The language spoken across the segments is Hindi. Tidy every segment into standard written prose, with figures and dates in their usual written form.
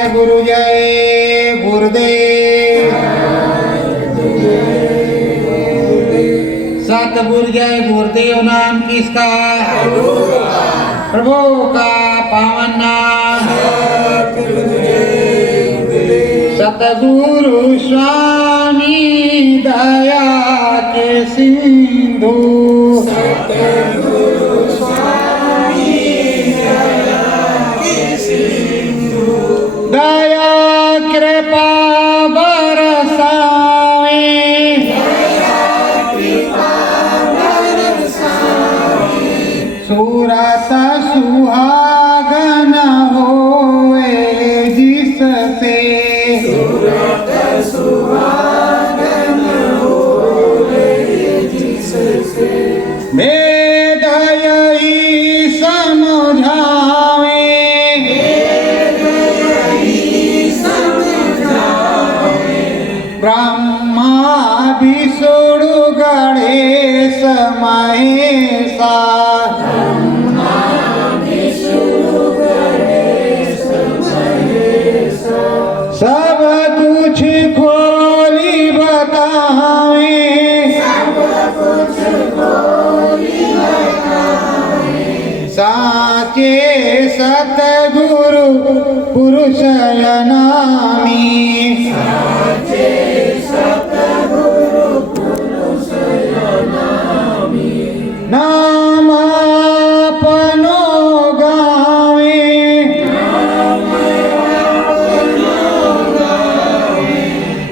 आद्य गुरु जय गुरुदेव। सतगुरु जय गुरुदेव नाम किसका? प्रभु का पावन नाम। सतगुरु स्वामी दया के सिंधु। दया कृपा बरसावे। सूरत सुहागन होए जिससे। वेद यही समझावे। ब्रह्मा विष्णु गणेश महेशा। सब कुछ खोली बतावे। साचे सतगुरु पुरुष नामी। नाम अपनो गावे।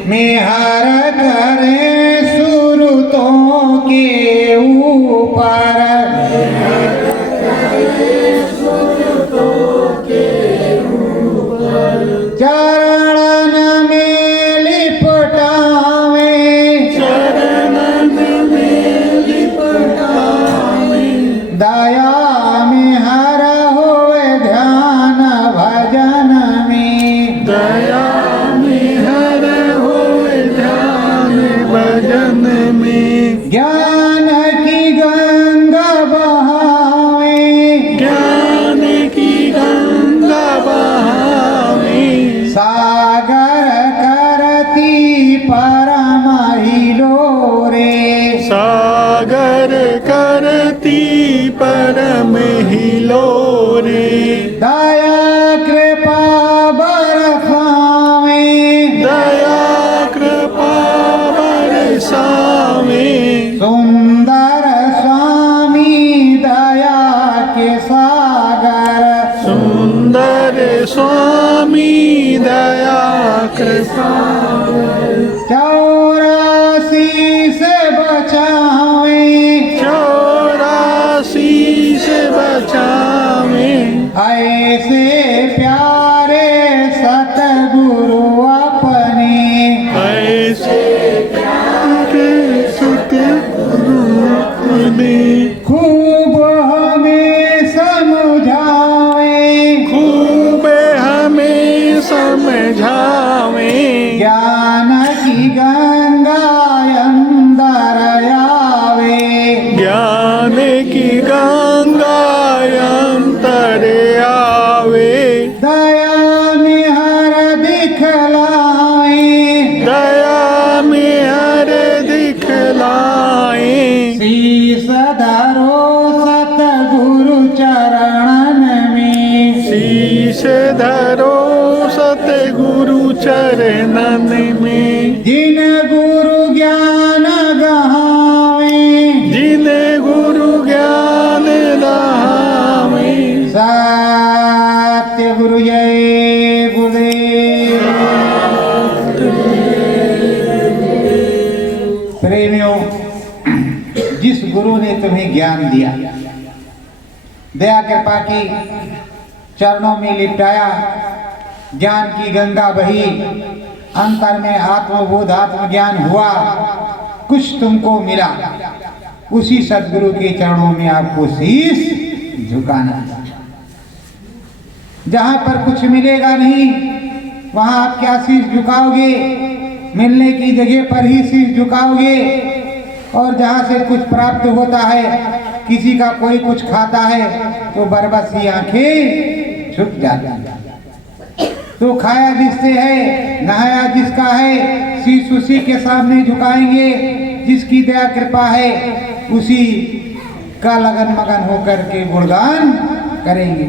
मेहर करे सुरतों के ऊपर। चरणन में लिपटावे। दया में हर होए ध्यान भजन में। ज्ञान की गंगा बहावे। सागर करती परम हिलोरे। दया कृपा बरसावे। सुंदर स्वामी दया के सागर। चौरासी से बचावे। ऐसे प्यारे सतगुरु अपने। खूब हमें समझावे। ज्ञान की गंगा अंदर आवे। दया में हर दिखलाए। शीश धरो सतगुरु चरणन में। जिन गुरु ज्ञान गहावे। सत्य गुरु जय गुरुदेव। प्रेमियों, जिस गुरु ने तुम्हें ज्ञान दिया, दया कृपा की चरणों में लिपटाया, ज्ञान की गंगा बही, अंतर में आत्मबोध आत्मज्ञान हुआ, कुछ तुमको मिला, उसी सदगुरु के चरणों में आपको शीश झुकाना। जहां पर कुछ मिलेगा नहीं वहां आप क्या शीश झुकाओगे? मिलने की जगह पर ही शीश झुकाओगे। और जहां से कुछ प्राप्त होता है, किसी का कोई कुछ खाता है तो बरबस ही आंखें झुक जाती हैं। तो खाया जिससे है, नहाया जिसका है, शीश उसी के सामने झुकाएंगे। जिसकी दया कृपा है उसी का लगन मगन होकर के गुणगान करेंगे।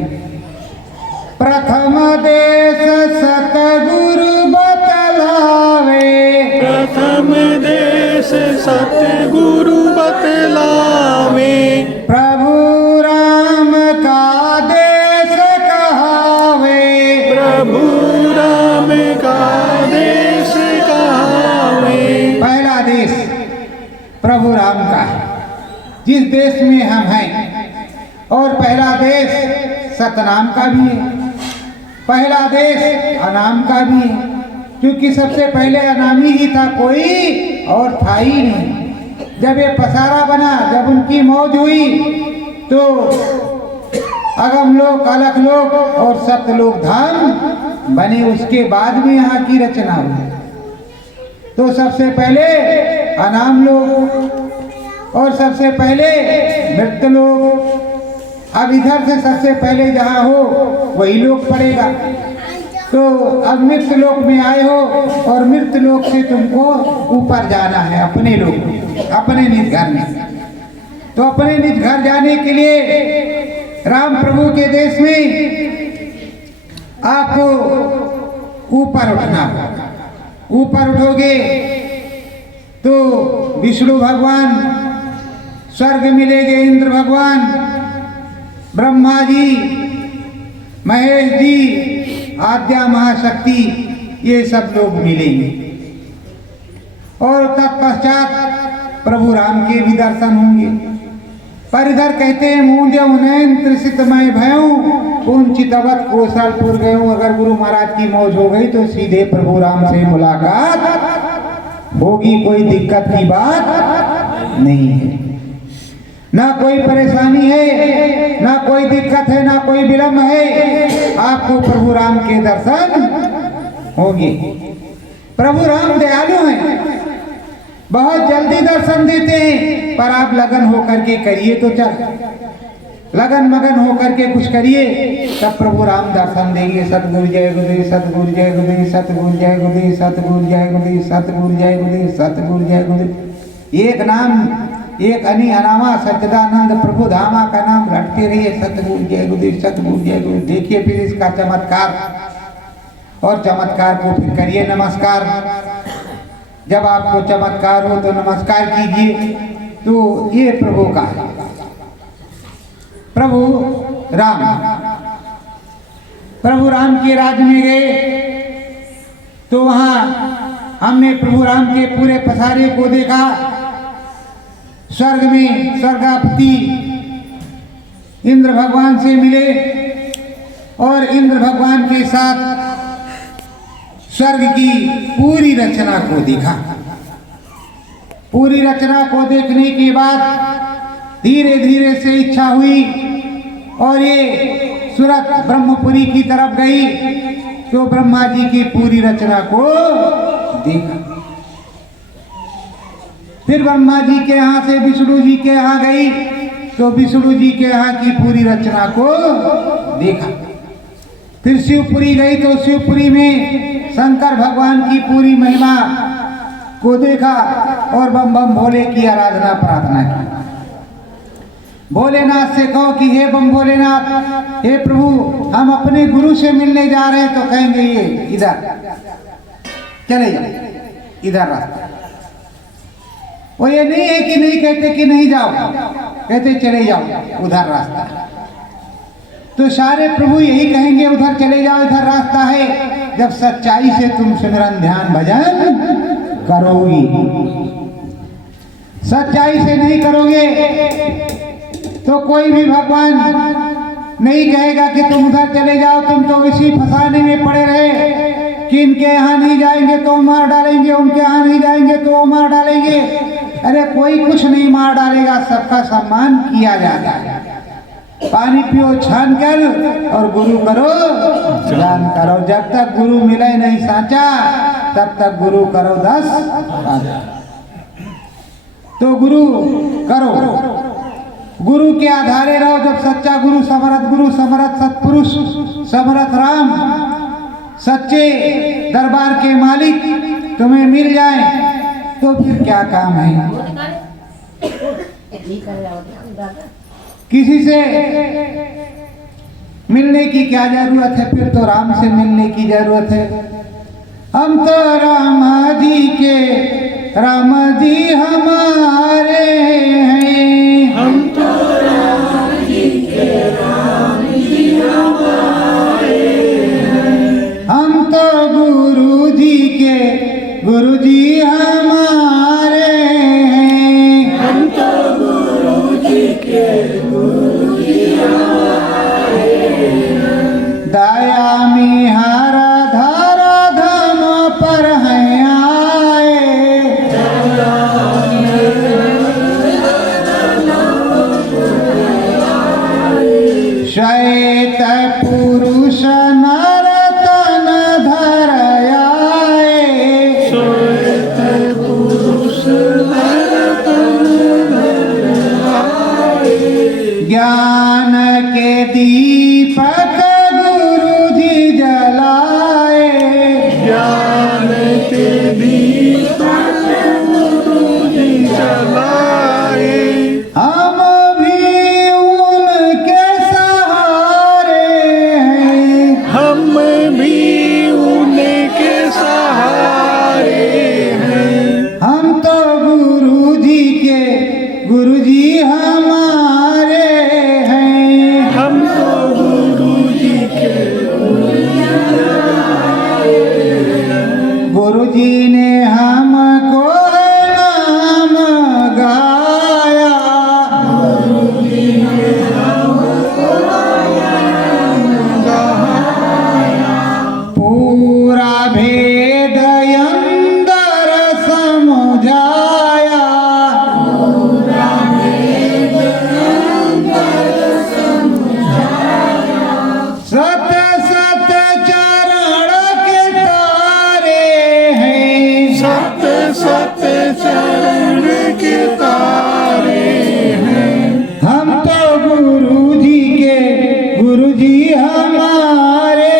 प्रथम देश सतगुरु बतलावे, प्रथम देश सतगुरु बतलावे, प्रभु राम का देश कहावे, प्रभु राम का देश कहावे। पहला देश प्रभु राम का है, जिस देश में हम हैं। और पहला देश सतनाम का भी है, पहला देश अनाम का भी है, क्योंकि सबसे पहले अनामी ही था, कोई और था ही नहीं। जब ये पसारा बना, जब उनकी मौज हुई, तो अगम लोक, अलख लोक और सतलोक धाम बने। उसके बाद में यहाँ की रचना हुई। तो सबसे पहले अनाम लोक और सबसे पहले मृत लोक। अब इधर से सबसे पहले जहाँ हो वही लोक पड़ेगा। तो अब मृत लोक में आए हो और मृत लोक से तुमको ऊपर जाना है अपने लोक में, अपने निज घर में। तो अपने निज घर जाने के लिए राम प्रभु के देश में आपको ऊपर उठना होगा। ऊपर उठोगे तो विष्णु भगवान, स्वर्ग मिलेंगे इंद्र भगवान, ब्रह्मा जी, महेश जी, आद्या महाशक्ति, ये सब लोग मिलेंगे। और तत्पश्चात प्रभु राम के भी दर्शन होंगे। पर इधर कहते हैं मूंदे उन्नयन त्रिसितमय भयऊ कुंचितवत कौशलपुर गयो। अगर गुरु महाराज की मौज हो गई तो सीधे प्रभु राम से मुलाकात होगी, कोई दिक्कत की बात नहीं है, ना कोई परेशानी है, ना कोई दिक्कत है, ना कोई विलंब है। आपको प्रभु राम के दर्शन होंगे। प्रभु राम दयालु हैं, बहुत जल्दी दर्शन देते हैं, पर आप लगन होकर के करिए तो चल, लगन मगन होकर के कुछ करिए, तब प्रभु राम दर्शन देंगे। सतगुरु जय गुरुदेव, सतगुरु जय गुरुदेव, सतगुरु जय गुरुदेव, सतगुरु जय गुरुदेव, सतगुरु जय गुरुदेव, सतगुरु जय गुरुदेव। एक नाम, एक अनी अनामा सच्चिदानंद प्रभु धामा का नाम रटते रहिए, सतगुरु जय गुरुदेव, सतगुरु जय गुरुदेव। देखिए फिर इसका चमत्कार, और चमत्कार को फिर करिए नमस्कार। जब आपको चमत्कार हो तो नमस्कार कीजिए। तो ये प्रभु का है, प्रभु राम। प्रभु राम के राज्य में गए तो वहां हमने प्रभु राम के पूरे पसारे को देखा। स्वर्ग में स्वर्गापति इंद्र भगवान से मिले और इंद्र भगवान के साथ स्वर्ग की पूरी रचना को देखा। पूरी रचना को देखने के बाद धीरे धीरे से इच्छा हुई और ये सूरत ब्रह्मपुरी की तरफ गई तो ब्रह्मा जी की पूरी रचना को देखा। फिर ब्रह्मा जी के यहाँ से विष्णु जी के यहाँ गई तो विष्णु जी के यहाँ की पूरी रचना को देखा। फिर शिवपुरी गई तो शिवपुरी में शंकर भगवान की पूरी महिमा को देखा और बम बम भोले की आराधना प्रार्थना की। भोलेनाथ से कहो कि हे बम भोलेनाथ, हे प्रभु हम अपने गुरु से मिलने जा रहे हैं। तो कहेंगे ये इधर चले जाओ, इधर रास्ता। वो ये नहीं है कि नहीं कहते कि नहीं जाओ, कहते चले जाओ उधर रास्ता। तो सारे प्रभु यही कहेंगे उधर चले जाओ, इधर रास्ता है। जब सच्चाई से तुम सिमरन ध्यान भजन करोगी, सच्चाई से नहीं करोगे तो कोई भी भगवान नहीं कहेगा कि तुम उधर चले जाओ। तुम तो इसी फंसाने में पड़े रहे कि इनके यहाँ नहीं जाएंगे तो मार डालेंगे, उनके यहाँ नहीं जाएंगे तो वो मार डालेंगे। अरे कोई कुछ नहीं मार डालेगा, सबका सम्मान किया जाता है। पानी पियो छान कर और गुरु करो जान करो। जब तक गुरु मिले नहीं साचा तब तक गुरु करो 10। तो गुरु करो, गुरु के आधारे रहो। जब सच्चा गुरु समर्थ सतपुरुष समर्थ राम सच्चे दरबार के मालिक तुम्हें मिल जाए तो फिर क्या काम है। किसी से मिलने की क्या जरूरत है, फिर तो राम से मिलने की जरूरत है। हम तो राम जी हमारे हैं। हम तो राम जी के राम जी हमारे हैं। हम तो गुरु जी के गुरु जी हमारे हैं। हम तो गुरु जी के गुरु जी हमारे हैं। दया में हरा धारा धाम पर है आए। श्वेत पुरुष नर तन धर आए। श्वेत पुरुष नर तन धर आए। ज्ञान के दीपक गुरु जी जलाए। ज्ञान के दीपक गुरु जी जलाए। हम भी उनके सहारे हैं। हम भी उनके सहारे हैं। हम तो गुरु जी के गुरु जी हमारे हैं। हम तो गुरु जी के गुरु जी हमारे हैं। गुरु जी ने हमको नाम गाया। गुरु जी ने हमको नाम गाया। पूरा भेद अंदर समझाया। पूरा भेद अंतर समझाया। सत सत चरण के तारे हैं। सत सत चरण के तारे हैं। हम तो गुरु जी के गुरु जी हमारे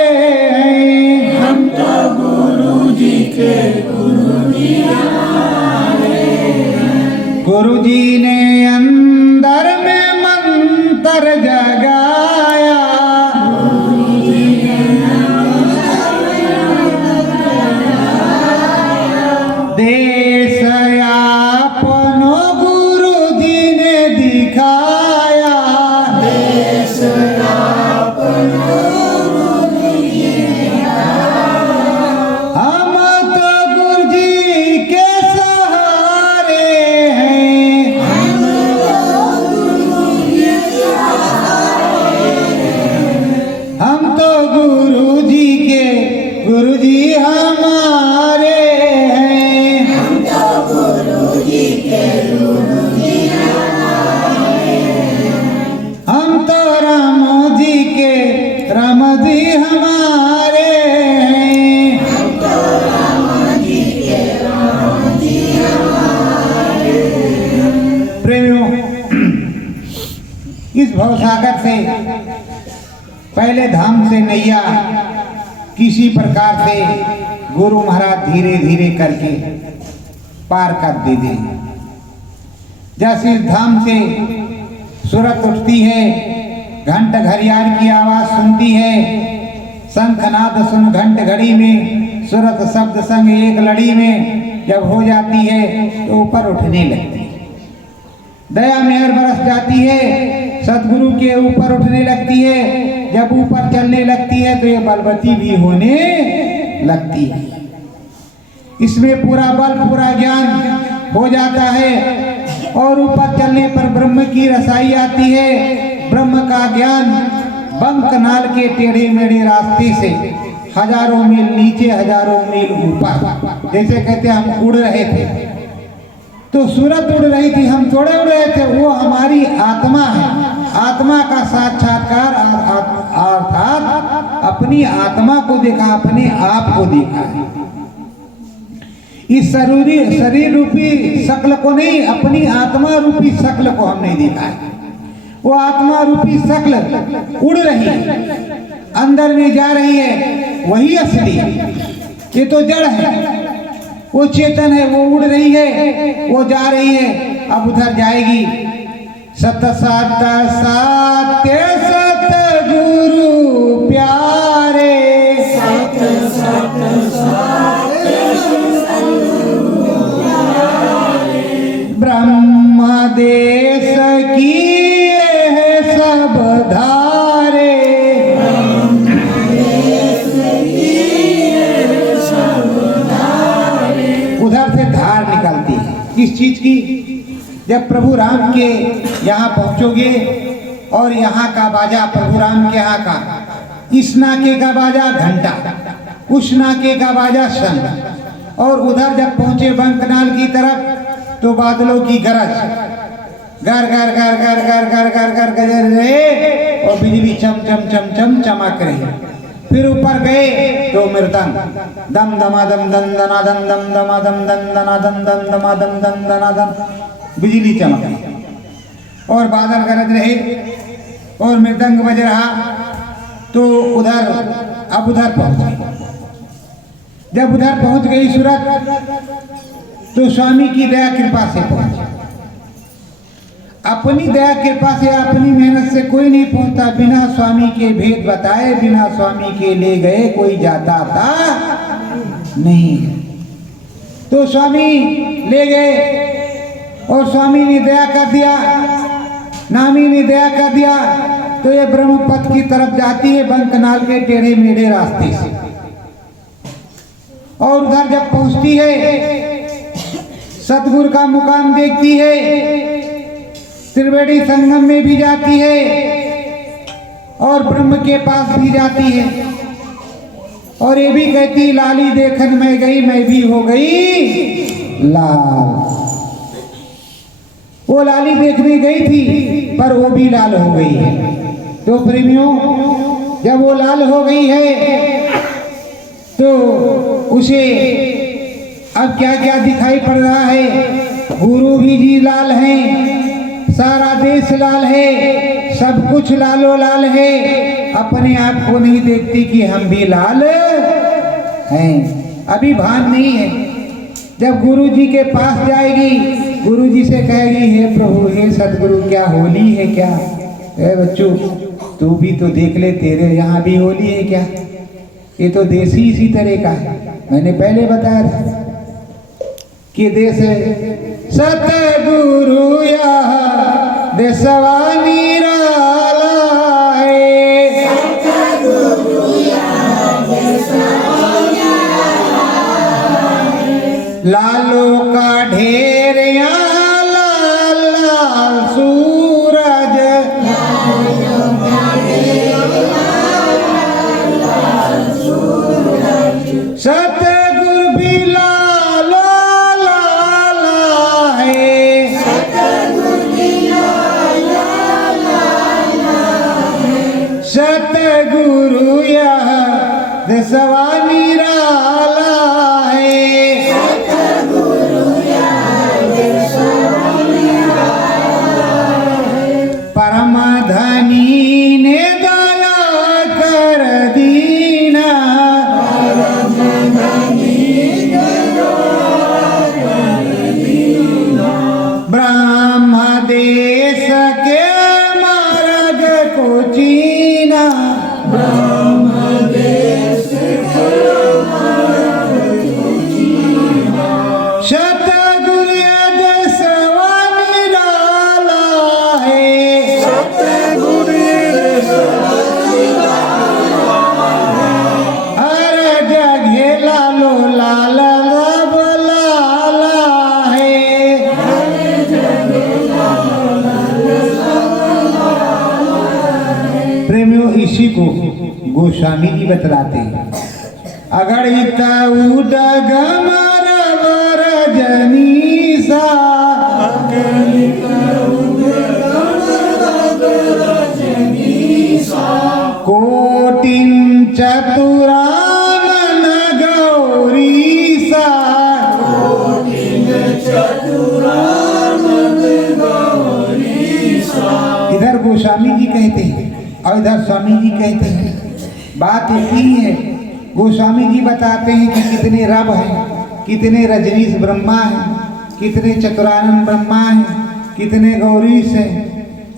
हैं। हम तो गुरु जी के गुरु जी हमारे हैं। गुरु जी ने अंदर में मंत्र जगाया। देश आपनो गुरु जी ने दिखाया। देश आपनो गुरु जी हम तो गुरु जी के सहारे हैं। हम गुरु जी के सहारे हैं। हम तो गुरु जी के गुरु जी हमारे हैं। हम तो गुरु जी के गुरु जी हमारे हैं। हम तो राम जी के राम जी हमारे हैं। हम तो राम जी के राम जी हमारे हैं। प्रेमियों, इस भवसागर से पहले धाम से नैया किसी प्रकार से गुरु महाराज धीरे धीरे करके पार कर देते हैं। जैसे इस धाम से सूरत उठती है, घंट घड़ियाल की आवाज सुनती है, शंखनाद सुन घंट घड़ी में सूरत शब्द संग एक लड़ी में जब हो जाती है तो ऊपर उठने लगती है। दया मेहर बरस जाती है, सतगुरु के ऊपर उठने लगती है। जब ऊपर चलने लगती है तो ये बलवती भी होने लगती है। इसमें पूरा बल पूरा ज्ञान हो जाता है और ऊपर चलने पर ब्रह्म की रसाई आती है। ब्रह्म का ज्ञान बंक नाल के टेढ़े मेढ़े रास्ते से हजारों मील नीचे हजारों मील ऊपर, जैसे कहते हम उड़ रहे थे तो सूरत उड़ रही थी, हम थोड़े उड़ रहे थे, वो हमारी आत्मा है। आत्मा का साक्षात्कार अर्थात अपनी आत्मा को देखा, अपने आप को देखा है। इस शरीर रूपी शक्ल को नहीं, अपनी आत्मा रूपी शक्ल को हमने देखा है। वो आत्मा रूपी शक्ल उड़ रही है, अंदर में जा रही है, वही असली, ये तो जड़ है, वो चेतन है, वो उड़ रही है, वो जा रही है, अब उधर जाएगी। सत सत सत्य सत गुरु प्यारे, सत सत सत्य ब्रह्म देश की है सब धारे, उधर से धार निकलती है। किस चीज की? जब प्रभु राम के यहाँ पहुंचोगे और यहाँ का बाजा, प्रभु राम के यहाँ का, इस नाके का बाजा घंटा, उस नाके का बाजा शंख, और उधर जब पहुंचे बंकनाल की तरफ तो बादलों की गरज, गर गर गर गर गर गर गर गर गरज रहे और बिजली चम चम चम चम चमक रही। फिर ऊपर गए तो मृदंग, दम दमादम दम दना दम दम दमादम दम दना दम दम दमादम दम दना दम, बिजली चमक रही और बादल गरज रहे और मृदंग बज रहा। तो उधर, अब उधर पहुंच, जब उधर पहुंच गई सूरत तो स्वामी की दया कृपा से पहुंचे। अपनी दया कृपा से, अपनी मेहनत से कोई नहीं पहुंचता। बिना स्वामी के भेद बताए, बिना स्वामी के ले गए कोई जाता था नहीं। तो स्वामी ले गए और स्वामी ने दया कर दिया, नामी ने दया कर दिया, तो ये ब्रह्मपथ की तरफ जाती है बंकनाल के टेढ़े मेढ़े रास्ते से। और उधर जब पहुंचती है सतगुरु का मुकाम देखती है, त्रिवेणी संगम में भी जाती है और ब्रह्म के पास भी जाती है। और ये भी कहती, लाली देखन मैं गई, मैं भी हो गई लाल। वो लाली देखने गई थी पर वो भी लाल हो गई है। तो प्रेमियों, जब वो लाल हो गई है तो उसे अब क्या क्या दिखाई पड़ रहा है? गुरु भी जी लाल हैं, सारा देश लाल है, सब कुछ लालो लाल है। अपने आप को नहीं देखती कि हम भी लाल हैं, अभी भान नहीं है। जब गुरु जी के पास जाएगी, गुरु जी से कहेगी, हे प्रभु, हे सदगुरु, क्या होली है क्या? ए बच्चों, तू भी तो देख ले, तेरे यहाँ भी होली है क्या? ये तो देसी इसी तरह का है। मैंने पहले बताया था कि देश सतगुरु यहाँ देशवा निराला है, सतगुरु यहाँ देशवा निराला है। लालों का ढेर यहाँ लाल लाल सूरज, लालों का ढेर लाल लाल सूरज, सतगुरु भी लालो लाला है, सतगुरु भी लाला लाला है। सतगुरु यह देशवा निराला है, सतगुरु यहाँ देशवा निराला है। परम धनी ने दया कर दीना, परम धनी दया कर दीना, ब्रह्म देश के मार्ग को चीना, ब्रह्म देश के मार्ग को चीना। सतगुरु देशवा निराला है, सतगुरु देशवा निराला है। हर जगह लालो लाल लब लाला है। हर जगह लाला है। प्रेमियों, इसी को गोस्वामी जी बतलाते हैं। अगर इताऊ डगमर रजनीसा, कोटिन चतुरानन गौरीसा, इधर गोस्वामी जी कहते हैं और इधर स्वामी जी कहते हैं। बात एक ही है गोस्वामी जी बताते हैं कि कितने रब हैं, कितने रजनीश ब्रह्मा हैं, कितने चतुरानंद ब्रह्मा हैं, कितने गौरीश हैं,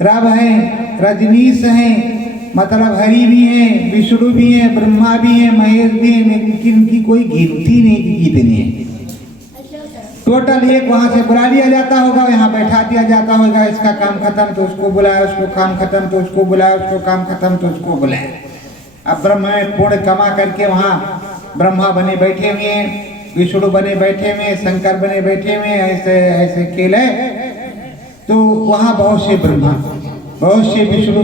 रब हैं, रजनीश हैं, मतलब हरि भी हैं, विष्णु भी हैं, ब्रह्मा भी हैं, महेश भी हैं, लेकिन इनकी कोई गिनती नहीं कि कितने हैं। टोटल एक वहां से बुला लिया जाता होगा, यहाँ बैठा दिया जाता होगा, इसका काम खत्म तो उसको बुलाया, उसको काम खत्म तो उसको बुलाया, उसको काम खत्म तो उसको बुलाया। अब ब्रह्म में पुण्य कमा करके वहाँ ब्रह्मा बने बैठे हुए हैं, विष्णु बने बैठे हुए हैं, शंकर बने बैठे हुए हैं, ऐसे ऐसे खेल है। तो वहाँ बहुत से ब्रह्मा, बहुत से विष्णु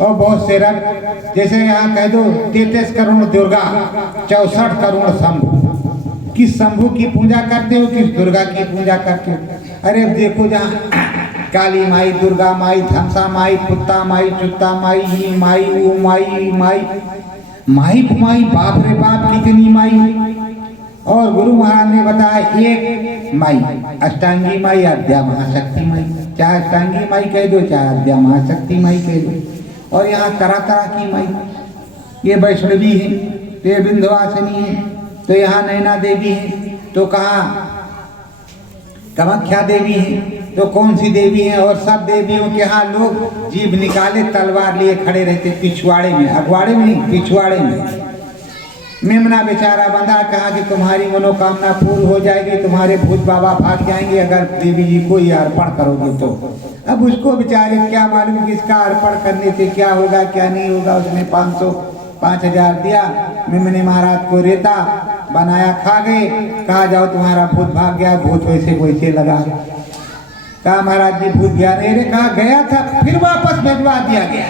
और बहुत से रब, जैसे यहाँ कह दो 33 करोड़ दुर्गा, 64 करोड़ शंभु। किस शंभु की पूजा करते हो, किस दुर्गा की पूजा करते हो? अरे अब देखो जहाँ काली माई, दुर्गा माई, धमसा माई, पुत्ता माई, चुत्ता माई, ही माई, वो माई, माई माई माई, बाप रे बाप कितनी माई। और गुरु महाराज ने बताया एक माई, अष्टांगी माई, आद्या महाशक्ति माई, चाहे अष्टांगी माई कह दो, चाहे आद्या महाशक्ति माई कह दो। और यहाँ तरह तरह की माई, ये वैष्णवी है, तो ये विंध्यवासिनी है, तो यहाँ नैना देवी है, तो कहाँ कामाख्या देवी है, तो कौन सी देवी है। और सब देवियों के यहाँ लोग जीभ निकाले तलवार लिए खड़े रहते पिछवाड़े में, अगवाड़े में नहीं, पिछवाड़े में। मेमना बेचारा बंधा, कहा कि तुम्हारी मनोकामना पूर्ण हो जाएगी, तुम्हारे भूत बाबा भाग जाएंगे अगर देवी जी को ये अर्पण करोगे तो। अब उसको बेचारे क्या मालूम कि इसका अर्पण करने से क्या होगा क्या नहीं होगा। उसने 5,000 दिया, मेमने महाराज को रेता बनाया, खा गए। कहा जाओ तुम्हारा भूत भाग गया, भूत वैसे वैसे लगा। कहा महाराज जी भूत गया नहीं रे, कहा गया था, फिर वापस भिजवा दिया गया।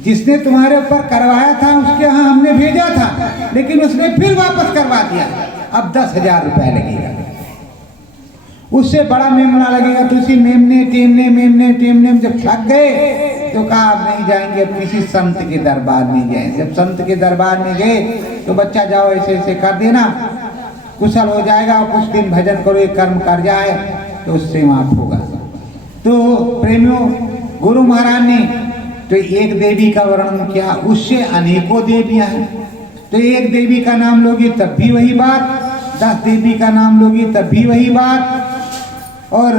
जिसने तुम्हारे ऊपर करवाया था उसके यहाँ हमने भेजा था, लेकिन उसने फिर वापस करवा दिया। अब 10,000 रुपया लगेगा, उससे बड़ा मेमना लगेगा। तो उसी मेमने टेमने जब थक गए तो कहा अब नहीं जाएंगे, अब किसी संत के दरबार में गए। जब संत के दरबार में गए तो बच्चा जाओ ऐसे ऐसे कर देना, कुशल हो जाएगा, और कुछ दिन भजन करो, एक कर्म कर जाए तो उससे माफ होगा। तो प्रेमियों, गुरु महाराज ने तो एक देवी का वर्णन किया, उससे अनेकों देवियां हैं। तो एक देवी का नाम लोगी तब भी वही बात, 10 देवी का नाम लोगी तब भी वही बात, और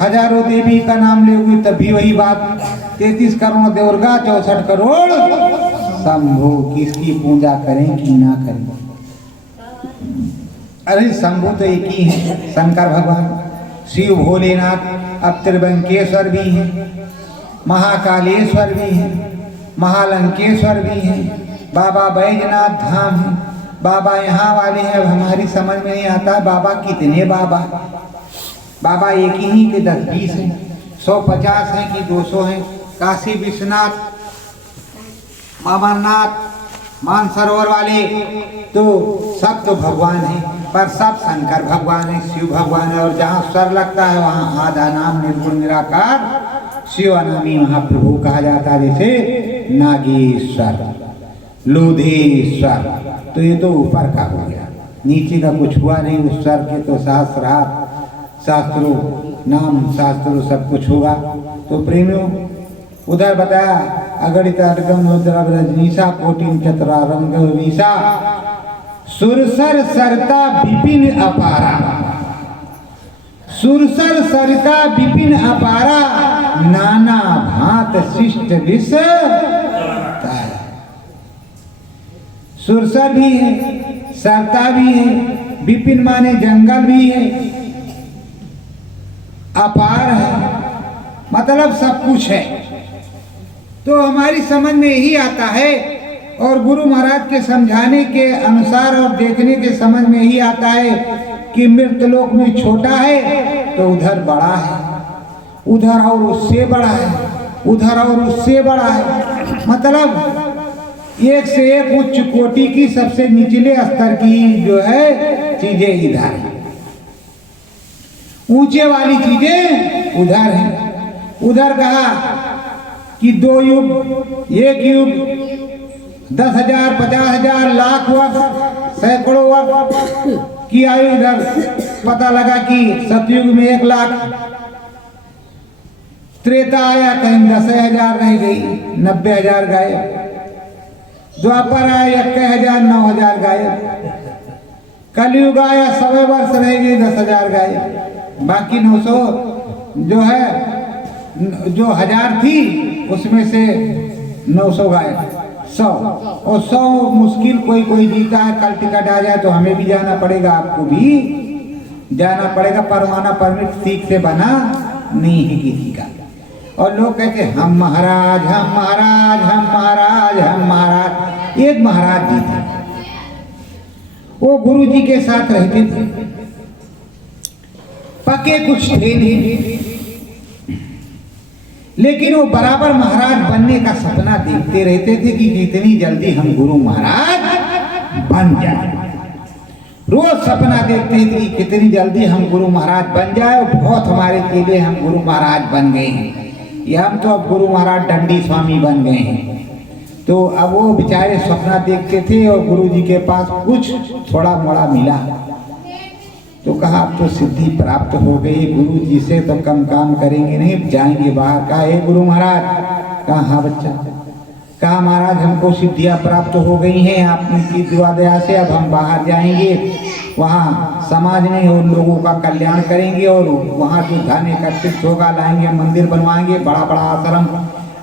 हजारों देवी का नाम लोगी तब भी वही बात। 33 करोड़ दुर्गा, 64 करोड़ शंभु। किसकी पूजा करें कि ना करें? अरे शंभु तो एक ही है, शंकर भगवान, शिव भोलेनाथ, अब त्रिभंकेश्वर भी हैं, महाकालेश्वर भी हैं, महालंकेश्वर भी हैं, बाबा बैजनाथ धाम है, बाबा यहाँ वाले हैं। अब हमारी समझ में नहीं आता बाबा कितने बाबा, बाबा एक ही के 10-20 हैं, 150 हैं कि 200 हैं। काशी विश्वनाथ, अमरनाथ, मानसरोवर वाले तो सब तो भगवान हैं, पर सब शंकर भगवान है, शिव भगवान है। और जहाँ स्वर लगता है वहाँ आधा नाम निर्गुण निराकार शिवानामी महाप्रभु कहा जाता है, जैसे नागेश्वर, लोधेश्वर। तो ये तो ऊपर का हो गया, नीचे का कुछ हुआ नहीं। उस स्वर के तो शास्त्रों नाम शास्त्रों सब कुछ होगा। तो प्रेमियों, उधर बताया अगणित अडगम रजनीशा कोटिन चतुरारंग वीसा, सुरसर सरता विपिन अपारा, सुरसर सरिता विपिन अपारा, नाना भांत शिष्ट विष। सुरसर भी है, सरता भी है, विपिन माने जंगल भी है, अपार है, मतलब सब कुछ है। तो हमारी समझ में यही आता है, और गुरु महाराज के समझाने के अनुसार और देखने के समझ में यही आता है कि मृतलोक में छोटा है तो उधर बड़ा है, उधर और उससे बड़ा है, उधर और उससे बड़ा है। मतलब एक से एक उच्च कोटि की, सबसे निचले स्तर की जो है चीजें इधर है, ऊंचे वाली चीजें उधर हैं। उधर कहा कि 2 युग, 1 युग, 10,000, 50,000, लाख वर्ष, सैकड़ों वर्ष की आयु। इधर पता लगा कि सतयुग में 1 लाख, त्रेता आया कहीं 10,000 रह गई, 90,000 गए, द्वापर आया 1000 9000 गायब, कलयुग आया 100 वर्ष रहेगी 10,000 गायब, बाकी 900 जो है जो 1000 थी उसमें से 900 गायब, 100 और 100 मुश्किल कोई जीता है। कल टिकट आ जाए तो हमें भी जाना पड़ेगा, आपको भी जाना पड़ेगा। परवाना परमिट सीख से बना नहीं है किसी का। और लोग कहते हम महाराज हम महाराज हम महाराज हम महाराज। एक महाराज जी थे, वो गुरु जी के साथ रहते थे, पके कुछ थे नहीं, लेकिन वो बराबर महाराज बनने का सपना देखते रहते थे कि कितनी जल्दी हम गुरु महाराज बन जाए। रोज सपना देखते थे कि कितनी जल्दी हम गुरु महाराज बन जाए। और बहुत हमारे के लिए हम गुरु महाराज बन गए हैं, ये हम तो अब गुरु महाराज दंडी स्वामी बन गए हैं। तो अब वो बेचारे सपना देखते थे और गुरु जी के पास कुछ थोड़ा मोड़ा मिला तो कहा अब तो सिद्धि प्राप्त हो गई, गुरु जी से तो कम काम करेंगे नहीं, जाएंगे बाहर। कहा हे गुरु महाराज, कहा हाँ बच्चा, कहा महाराज हमको सिद्धियां प्राप्त हो गई हैं आपकी दुआ दया से, अब हम बाहर जाएंगे, वहाँ समाज में उन लोगों का कल्याण करेंगे और वहाँ जो धन एकत्रित होगा लाएंगे, मंदिर बनवाएंगे, बड़ा बड़ा आश्रम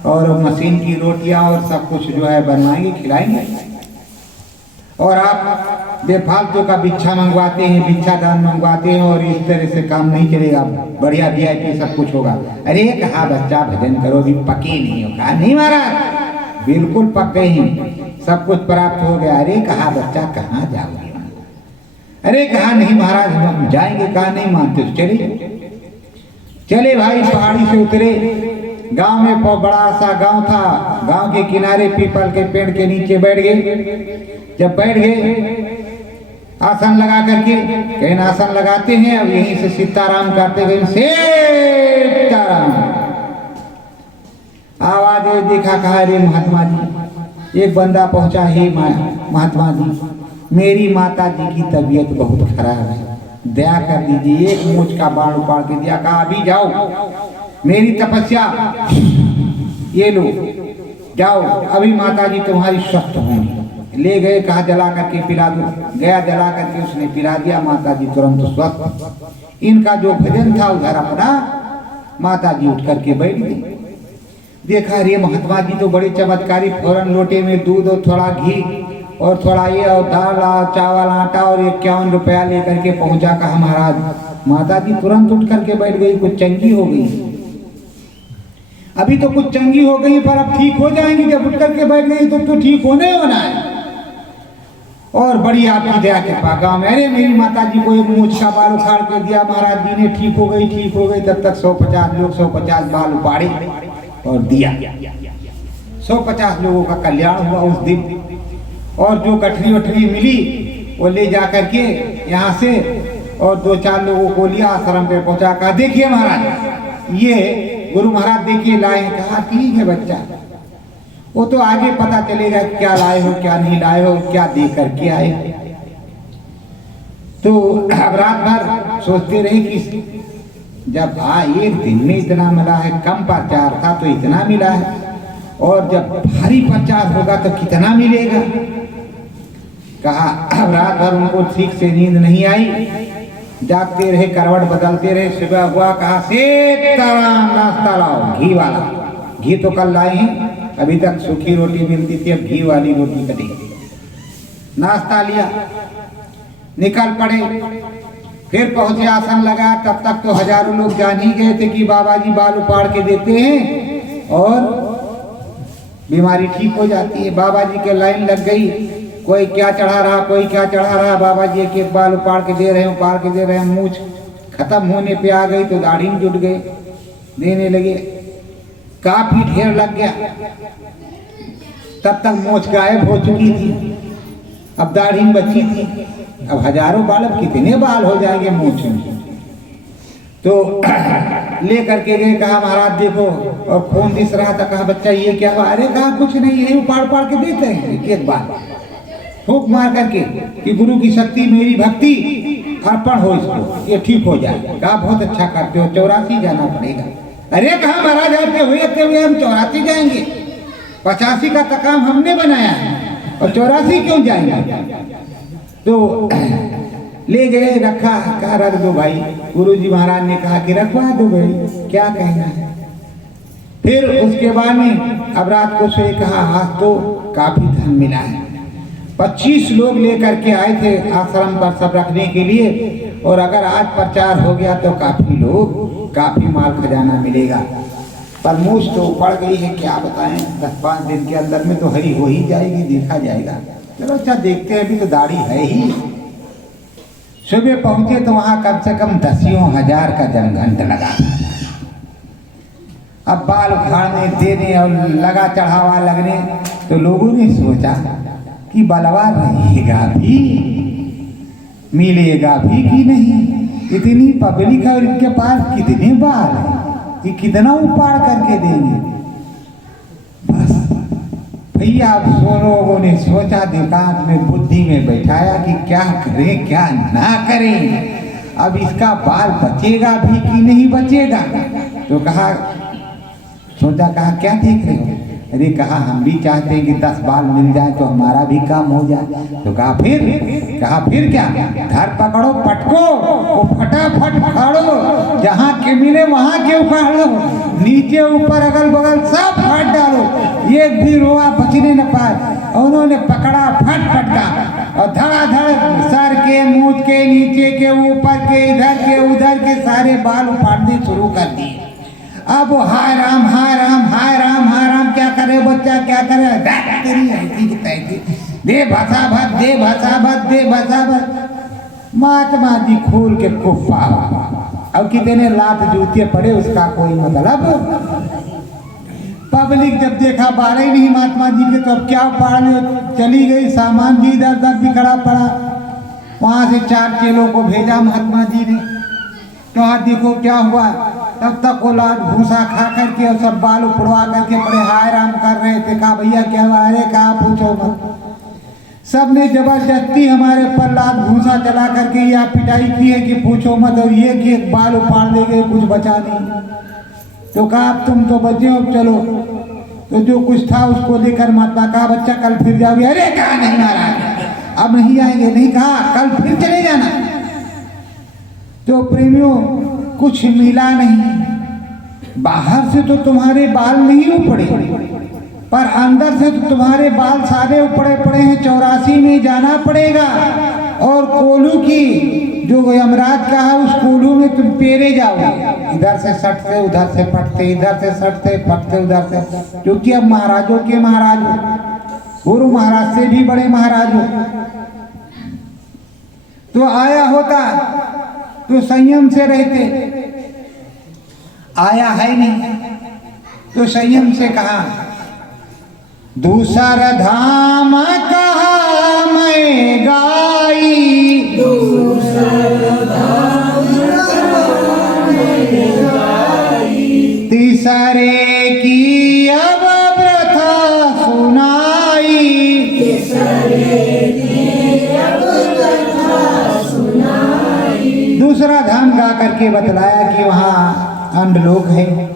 और मशीन की रोटियां और सब कुछ जो है बनवाएंगे, खिलाएंगे। और आप बेफालतू का भिक्षा मंगवाते हैं, भिक्षा दान मंगवाते हैं और इस तरह से काम नहीं चलेगा, बढ़िया VIP सब कुछ होगा। अरे कहा बच्चा भजन करो, भी पके नहीं हो। कहा नहीं महाराज बिल्कुल पक गए हैं, सब कुछ प्राप्त हो गया। अरे कहा बच्चा कहाँ जाओगे? अरे कहा नहीं महाराज हम जाएंगे। कहा नहीं मानते तो चले भाई। पहाड़ी से उतरे, गांव में बड़ा सा गांव था, गांव के किनारे पीपल के पेड़ के नीचे बैठ गए। जब बैठ गए आसन लगा करके, कहीं आसन लगाते हैं, अब यहीं से सीताराम करते गए, सीताराम आवाज देखा। कहा रे महात्मा जी, एक बंदा पहुंचा, हे महात्मा जी मेरी माता जी की तबीयत बहुत खराब है, दया कर दीजिए। एक मूंछ का बाण उपाड़ के दिया। कहा अभी जाओ, मेरी तपस्या ये लो, जाओ अभी माता जी तुम्हारी स्वस्थ होंगी। ले गए, कहा जला करके पिला दो। गया, जला करके उसने पिला दिया, माता जी तुरंत स्वस्थ। इनका जो भजन था उधर अपना, माता जी उठ करके बैठ गई। देखा रे महात्मा जी तो बड़े चमत्कारी, फौरन लोटे में दूध और थोड़ा घी और थोड़ा ये और दाल चावल आटा और 51 रुपया लेकर के पहुंचा। कहा महाराज, माता जी तुरंत उठ करके बैठ गई, कुछ चंगी हो गई। अभी तो कुछ चंगी हो गई पर अब ठीक हो जाएंगी, जब उठ करके बैठ गई तो ठीक होने होना है। और बड़ी आपकी दया कृपा, गाँव में अरे मेरी माता जी को एक मूंछ का बाल उखाड़ के दिया, महाराज जी ने ठीक हो गई ठीक हो गई। तब तक 150 लोग 150 बाल उपाड़े और दिया। 150 लोगों का कल्याण हुआ उस दिन। और जो गठरी वठरी मिली वो ले जा करके यहाँ से और 2-4 लोगों को लिया, आश्रम पे पहुंचा। कहा देखिए महाराज, ये गुरु महाराज देखिए लाए। कहा ठीक है बच्चा, वो तो आगे पता चलेगा क्या लाए हो क्या नहीं लाए हो, क्या दे करके आए। तो अब रात भर सोचते रहे कि जब एक दिन में इतना मिला है, कम प्रचार था तो इतना मिला है, और जब भारी प्रचार होगा तो कितना मिलेगा। कहा अब रात भर उनको ठीक से नींद नहीं आई, जागते रहे, करवट बदलते रहे। सुबह हुआ, कहा सीताराम नाश्ता लाओ, घी वाला। घी तो कल लाए हैं, अभी तक सूखी रोटी मिलती थी, अब घी वाली रोटी कटेगी। नाश्ता लिया, निकल पड़े, फिर पहुंचे, आसन लगा। तब तक तो हजारों लोग जान ही गए थे कि बाबा जी बाल उपाड़ के देते हैं और बीमारी ठीक हो जाती है। बाबा जी के लाइन लग गई, कोई क्या चढ़ा रहा कोई क्या चढ़ा रहा। बाबा जी एक बाल उपाड़ के दे रहे हैं, उपाड़ के दे रहे हैं। मूछ खत्म होने पे आ गई तो दाढ़ी में जुट गए, देने लगे, काफी ढेर लग गया। तब तक मूछ गायब हो चुकी थी, अब दाढ़ी में बची थी। अब हजारों बाल, अब कितने बाल हो जाएंगे मूछ में। तो ले करके गए, कहा महाराज देखो, और फोन दिस रहा था। कहा बच्चा ये क्या हुआ? अरे कहा कुछ नहीं, यही उपाड़ पाड़ के देते हैं एक बार, फूक मार करके कि गुरु की शक्ति मेरी भक्ति अर्पण हो इसको, ये ठीक हो जाए। कहा बहुत अच्छा करते हो, 84 जाना पड़ेगा। अरे कहा महाराज आते हुए हम 84 जाएंगे, 85 का तो काम हमने बनाया है। और 84 क्यों जाएंगे? तो ले गए, रखा, कहा रख दो भाई। गुरुजी महाराज ने कहा कि रखवा दो भाई, क्या कहना है। फिर उसके बाद में अब रात को सोए, कहा आज तो काफी धन मिला है। 25 लोग लेकर के आए थे आश्रम पर सब रखने के लिए, और अगर आज प्रचार हो गया तो काफी माल खजाना मिलेगा। पर मूछ तो पड़ गई है, क्या बताएं, 10-5 दिन के अंदर में तो हरी हो ही जाएगी, देखा जाएगा। चलो अच्छा देखते हैं, अभी तो दाढ़ी है ही। सुबह पहुंचे तो वहां कम से कम 10,000 का जनघंट लगा। अब बाल उखाड़ने देने और लगा चढ़ावा लगने, तो लोगों ने सोचा कि बलवा रहेगा भी, मिलेगा भी कि नहीं। इतनी पब्लिक है और इनके पास कितने बाल हैं, ये कितना उपाड़ करके देंगे। बस भैया अब लोगों ने सोचा, दिमाग में बुद्धि में बैठाया कि क्या करें क्या ना करें, अब इसका बाल बचेगा भी कि नहीं बचेगा। तो कहा, सोचा, कहा क्या देख रहे हो? अरे कहा हम भी चाहते हैं कि 10 बाल मिल जाए तो हमारा भी काम हो जाए। तो कहा फिर क्या, धर पकड़ो, पटको, वो फटाफट उखाड़ो, जहाँ के मिले वहां के उखाड़ो, नीचे ऊपर अगल बगल सब काट डालो, एक भी रोआ बचने न पाए। उन्होंने पकड़ा, फट फटका, और धड़ाधड़ सर के, मूंछ के, नीचे के, ऊपर के, इधर के उधर के सारे बाल उखाड़ने शुरू कर दिए। अब वो हाय राम हाय राम हाय राम हाय राम, क्या करे बच्चा, क्या करे, दे भसा भत, दे भसा भत, दे भसा भत। महात्मा जी खोल के कुप्पा। अब कितने लात जूते पड़े उसका कोई मतलब। पब्लिक जब देखा बाल ही नहीं महात्मा जी के, तो अब क्या उपाड़ने, चली गई। सामान भी इधर उधर बिखरा पड़ा। वहां से 4 चेलों को भेजा महात्मा जी ने, कहा देखो क्या हुआ। तब तक वो लाद भूसा खा करके और सब बाल उड़वा करके बड़े हाय राम कर रहे थे। कहा भैया क्या हुआ? अरे कहा पूछो मत। सब ने जबरदस्ती हमारे पर लाद भूसा चला करके या पिटाई की है कि पूछो मत, और ये कि एक बाल उपाड़ दे गए, कुछ बचा नहीं। तो कहा अब तुम तो बचे हो, अब चलो। तो जो कुछ था उसको लेकर महात्मा, कहा बच्चा कल फिर जाओगे? अरे कहा नहीं महाराज अब नहीं आएंगे। नहीं, कहा कल फिर चले जाना। तो प्रेमियों कुछ मिला नहीं। बाहर से तो तुम्हारे बाल नहीं उपड़े, पर अंदर से तो तुम्हारे बाल सारे उपड़े पड़े हैं। 84 में जाना पड़ेगा, और कोलू की जो यमराज का है उस कोलू में तुम पेरे जाओगे। इधर से सटते, उधर से पटते, इधर से सटते पटते, उधर से, क्योंकि अब महाराजों के महाराज हो, गुरु महाराज से भी बड़े महाराज हो। तो आया होता तो संयम से रहते, आया है नहीं तो संयम से कहा। दूसरा धाम कहा मैं गाई, दूसरा धाम तीसरे की अब प्रथा सुनाई, दूसरा धाम गा करके बतलाया कि वहाँ अंड लोग हैं,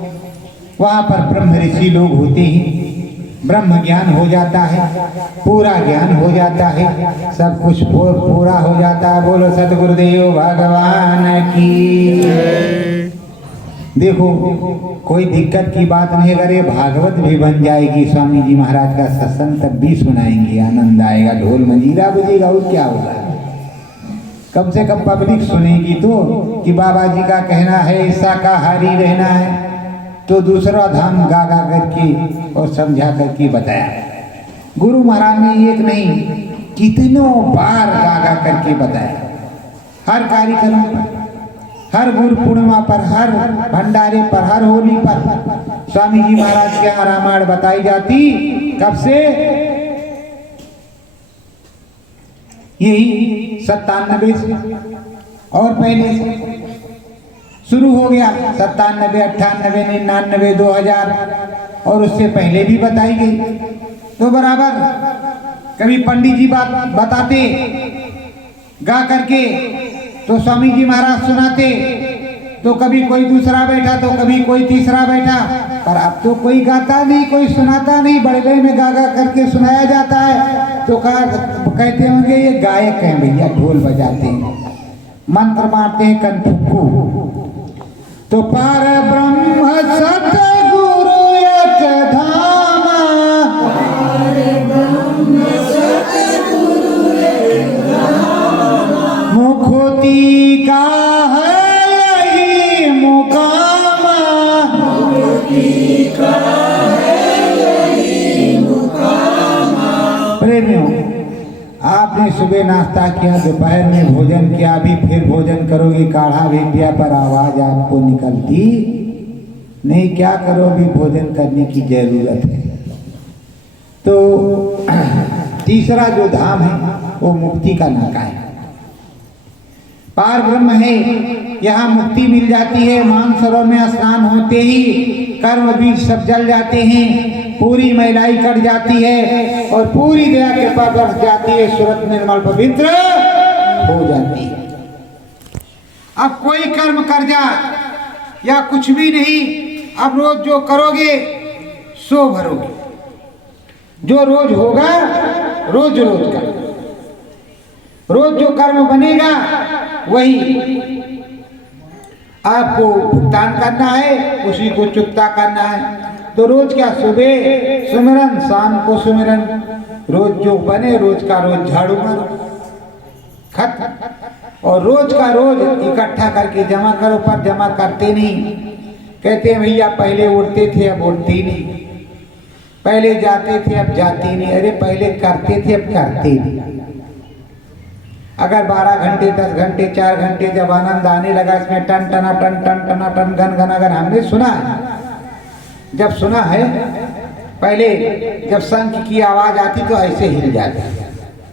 वहाँ पर ब्रह्म ऋषि लोग होते हैं, ब्रह्म ज्ञान हो जाता है, पूरा ज्ञान हो जाता है, सब कुछ पूरा हो जाता है। बोलो सतगुरुदेव भगवान की। देखो कोई दिक्कत की बात नहीं, अगर ये भागवत भी बन जाएगी, स्वामी जी महाराज का सत्संग तब भी सुनाएंगे, आनंद आएगा, ढोल मंजीरा बजेगा, और क्या होगा। कम से कम पब्लिक सुनेगी तो कि बाबा जी का कहना है शाकाहारी रहना है, तो दूसरा धाम गा गा करके और समझा करके बताया। गुरु महाराज ने एक नहीं कितनों बार गा गा करके बताया। हर कार्यक्रम पर, हर गुरु पूर्णिमा पर, हर भंडारे पर, हर होली पर स्वामी जी महाराज के यहाँ रामायण बताई जाती। कब से? यही 97 से और पहले से शुरू हो गया। 97, 98, 99, 2000 और उससे पहले भी बताई गई। तो बराबर कभी पंडित जी बात बताते गा करके, तो स्वामी जी महाराज सुनाते, तो कभी कोई दूसरा बैठा, तो कभी कोई तीसरा बैठा। पर अब तो कोई गाता नहीं, कोई सुनाता नहीं, बड़े में गा गा करके सुनाया जाता है। तो कहा कहते होंगे ये गायक हैं भैया, ढोल बजाते हैं, मंत्र मारते हैं कनफुक्कू। तो पार ब्रह्म सतगुरु एक धामा, मुखति का है यही मुकामा, प्रेमियों, आपने सुबह नाश्ता किया, दोपहर में भोजन किया, अभी फिर भोजन करोगे, काढ़ा भी पिया, पर आवाज आपको निकलती नहीं। क्या करो, अभी भोजन करने की जरूरत है। तो तीसरा जो धाम है वो मुक्ति का नाका है, पार ब्रह्म है, यहाँ मुक्ति मिल जाती है। मानसरोवर में स्नान होते ही कर्म बीज सब जल जाते हैं, पूरी मैलाई कट जाती है और पूरी दया कृपा बरस जाती है, सूरत निर्मल पवित्र हो जाती है। अब कोई कर्म कर जा या कुछ भी नहीं, अब रोज जो करोगे सो भरोगे, जो रोज होगा रोज रोज का, रोज जो कर्म बनेगा वही आपको भुगतान करना है, उसी को चुकता करना है। तो रोज क्या, सुबह सुमिरन, शाम को सुमिरन, रोज जो बने रोज का रोज झाड़ू मारो, खत्म। और रोज का रोज इकट्ठा करके जमा करो, पर जमा करते नहीं। कहते हैं भैया पहले उड़ते थे अब उड़ते नहीं, पहले जाते थे अब जाते नहीं। अरे पहले करते थे अब करते नहीं। अगर 12 घंटे 10 घंटे 4 घंटे जब आनंद आने लगा, इसमें टन टना टन टन टना टन घन घन, अगर हमने सुना है, जब सुना है, पहले जब शंख की आवाज आती तो ऐसे हिल जाते,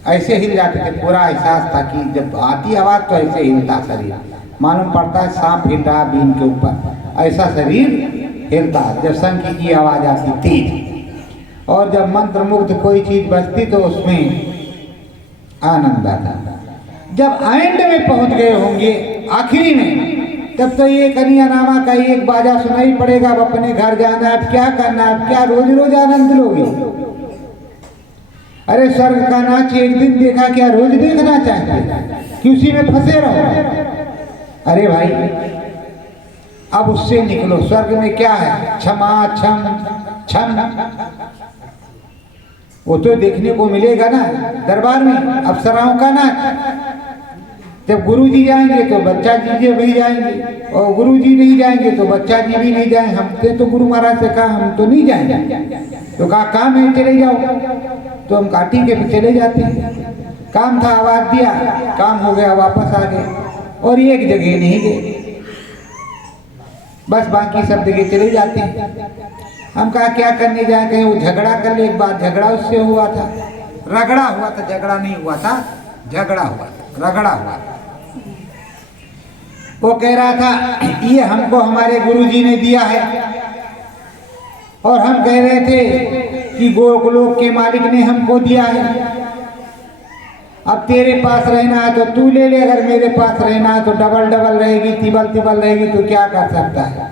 ऐसे हिल जाते थे, पूरा एहसास था कि जब आती आवाज तो ऐसे हिलता शरीर, मालूम पड़ता है सांप हिल रहा बीन के ऊपर, ऐसा शरीर हिलता जब शंख की आवाज आती तेज। और जब मंत्र मुग्ध कोई चीज बजती तो उसमें आनंद आता। जब एंड में पहुंच गए होंगे, आखिरी में, तब तो ये कन्हैया नामा का एक बाजा सुनाई पड़ेगा, अब अपने घर जाना, अब क्या करना, अब क्या रोज रोज आनंद लोगे। अरे स्वर्ग का नाच एक दिन देखा, क्या रोज देखना चाहते कि उसी में फंसे रहो। अरे भाई अब उससे निकलो, स्वर्ग में क्या है, क्षमा छम छम, वो तो देखने को मिलेगा ना दरबार में, अप्सराओं का नाच। जब गुरु जी जाएंगे तो बच्चा जी भी जाएंगे, और गुरु जी नहीं जाएंगे तो बच्चा जी भी नहीं जाएंगे। हमसे तो गुरु महाराज से कहा हम तो नहीं जाएंगे, तो कहा काम है चले जाओ, तो हम काटी के चले जाते हैं। काम था, आवाज दिया, काम हो गया, वापस आ गए, और एक जगह नहीं गए, बस बाकी सब जगह चले जाते हैं। हम कहा क्या करने जाए, कहीं वो झगड़ा कर ले। एक बार झगड़ा उससे हुआ था, रगड़ा हुआ था, झगड़ा नहीं हुआ था, झगड़ा हुआ था, रगड़ा हुआ था। वो कह रहा था ये हमको हमारे गुरुजी ने दिया है, और हम कह रहे थे कि गोलोक के मालिक ने हमको दिया है। अब तेरे पास रहना है तो तू ले ले, अगर मेरे पास रहना है तो डबल डबल रहेगी, तिबल तिबल रहेगी, तो क्या कर सकता है।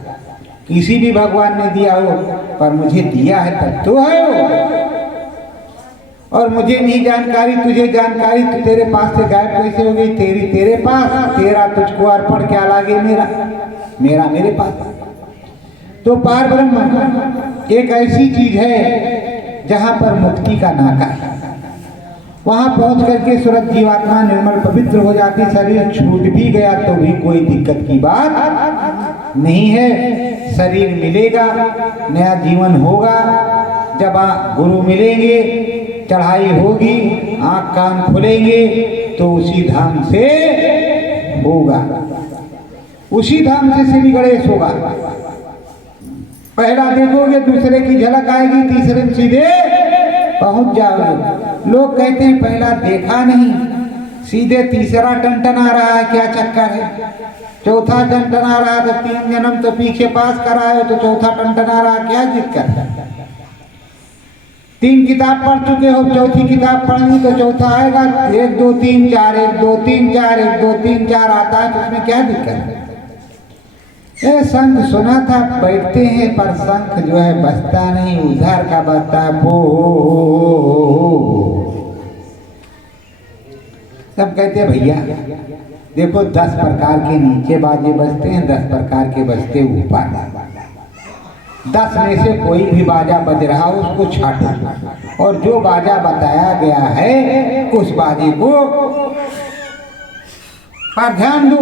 किसी भी भगवान ने दिया हो, पर मुझे दिया है तब तो है वो, और मुझे नहीं जानकारी, तुझे जानकारी, तो तेरे पास से गायब कैसे हो गई। तेरी तेरे पास, तेरा तुझको अर्पण, क्या लागे मेरा, मेरा मेरे पास। तो पार ब्रह्म एक ऐसी चीज है जहां पर मुक्ति का नाका है। वहां पहुंच करके सूरत जीवात्मा निर्मल पवित्र हो जाती, शरीर छूट भी गया तो भी कोई दिक्कत की बात नहीं है। शरीर मिलेगा, नया जीवन होगा, जब गुरु मिलेंगे, चढ़ाई होगी, आंख कान खुलेंगे तो उसी धाम से होगा, उसी धाम से श्री गणेश होगा। पहला देखोगे, दूसरे की झलक आएगी, तीसरे में सीधे पहुंच जाओगे। लोग कहते हैं पहला देखा नहीं, सीधे तीसरा टन आ रहा है, क्या चक्कर है। चौथा टन आ रहा है तो 3 जन्म तो पीछे पास करा है, तो चौथा टन आ रहा है, क्या दिक्कत है। 3 किताब पढ़ चुके हो, चौथी किताब पढ़नी तो चौथा आएगा। 1 2 3 4 1 2 3 4 1 2 3 4 आता है, तो उसमें क्या दिक्कत है। ये शंख सुना था, बैठते हैं, पर शंख जो है बजता नहीं, उधर का बजता है, सब कहते हैं भैया देखो 10 प्रकार के नीचे बाजे बजते हैं, 10 प्रकार के बजते ऊपर। 10 में से कोई भी बाजा बज रहा हो उसको छाटो और जो बाजा बताया गया है उस बाजे को पर ध्यान दो।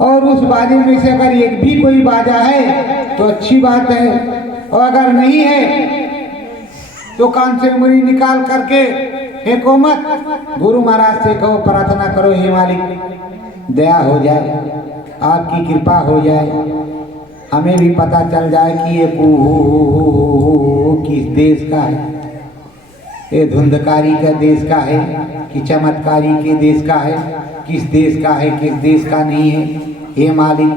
और उस बाजे में से अगर एक भी कोई बाजा है तो अच्छी बात है, और अगर नहीं है तो कान से उंगली निकाल करके फेंको मत। गुरु महाराज से कहो, प्रार्थना करो, हे मालिक दया हो जाए, आपकी कृपा हो जाए, हमें भी पता चल जाए कि ये किस देश का है, ये धुंधकारी का देश का है कि चमत्कारी के देश का है, किस देश का है किस देश का नहीं है। हे मालिक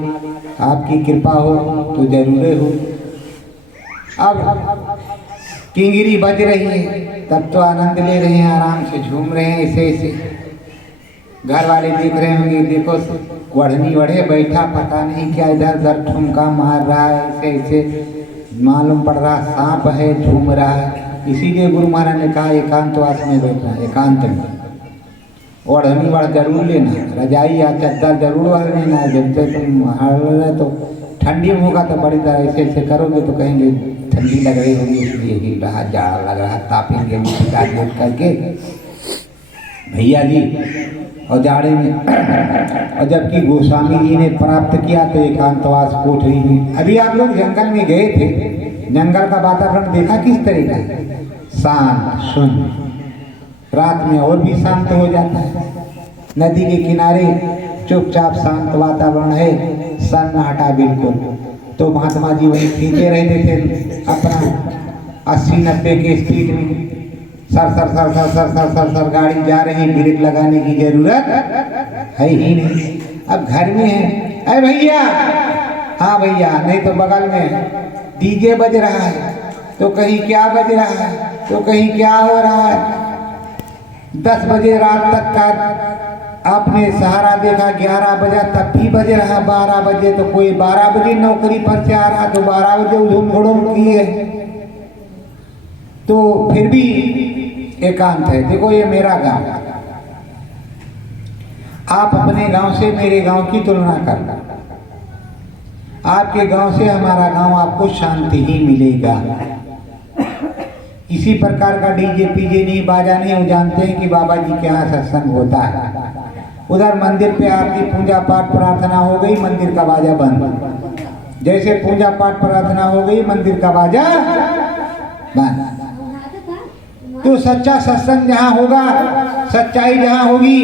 आपकी कृपा हो तो जरूर हो। अब किंगरी बज रही है तब तो आनंद ले रहे हैं, आराम से झूम रहे हैं ऐसे ऐसे। घर वाले देख रहे होंगे, देखो वढ़नी वढ़े बैठा, पता नहीं क्या इधर उधर ठुमका मार रहा है, ऐसे ऐसे मालूम पड़ रहा सांप है, झूम रहा है। इसीलिए गुरु महाराज ने कहा एकांतवास में बैठना, एकांत में ओढ़नी वढ़ जरूर लेना, रजाई या चद्दर जरूर ओढ़ लेना। जब से तुम हर तो ठंडी में होगा तो बड़ी तरह ऐसे ऐसे करोगे तो कहेंगे ठंडी लग रही होगी, इसलिए ही रहा जाड़ा लग रहा, तापेंगे मुझे देख करके भैया जी। और जाड़े में और जबकि गोस्वामी जी ने प्राप्त किया तो एकांतवास कोठरी में। अभी आप लोग जंगल में गए थे, जंगल का वातावरण देखा किस तरह का, शांत शून्य। रात में और भी शांत हो जाता है। नदी के किनारे चुपचाप शांत वातावरण है, सन्नाटा बिल्कुल। तो महात्मा जी वहीं खींचे रहते थे अपना 80-90 के स्पीड में, sir sir sir sir sir sir sir sir गाड़ी जा रही, ब्रेक लगाने की जरूरत है ही नहीं। अब घर में है, अरे भैया, हाँ भैया, नहीं तो बगल में डीजे बज रहा है, तो कहीं क्या बज रहा है, तो कहीं क्या हो रहा है। 10 बजे रात तक का आपने सहारा देखा, 11 बजा तब भी बज रहा, 12 बजे तो कोई 12 बजे नौकरी पर से आ रहा तो 12 बजे उधम घोड़ों की है। तो फिर भी एकांत है। देखो ये मेरा गांव, आप अपने गांव से मेरे गांव की तुलना करना, आपके गांव से हमारा गांव आपको शांति ही मिलेगा। इसी प्रकार का डीजे पीजे नहीं, बाजा नहीं। वो जानते हैं कि बाबा जी के यहाँ सत्संग होता है, उधर मंदिर पे आरती पूजा पाठ प्रार्थना हो गई, मंदिर का बाजा बंद। जैसे पूजा पाठ प्रार्थना हो गई मंदिर का बाजा बंद। तो सच्चा सत्संग जहाँ होगा, सच्चाई जहाँ होगी,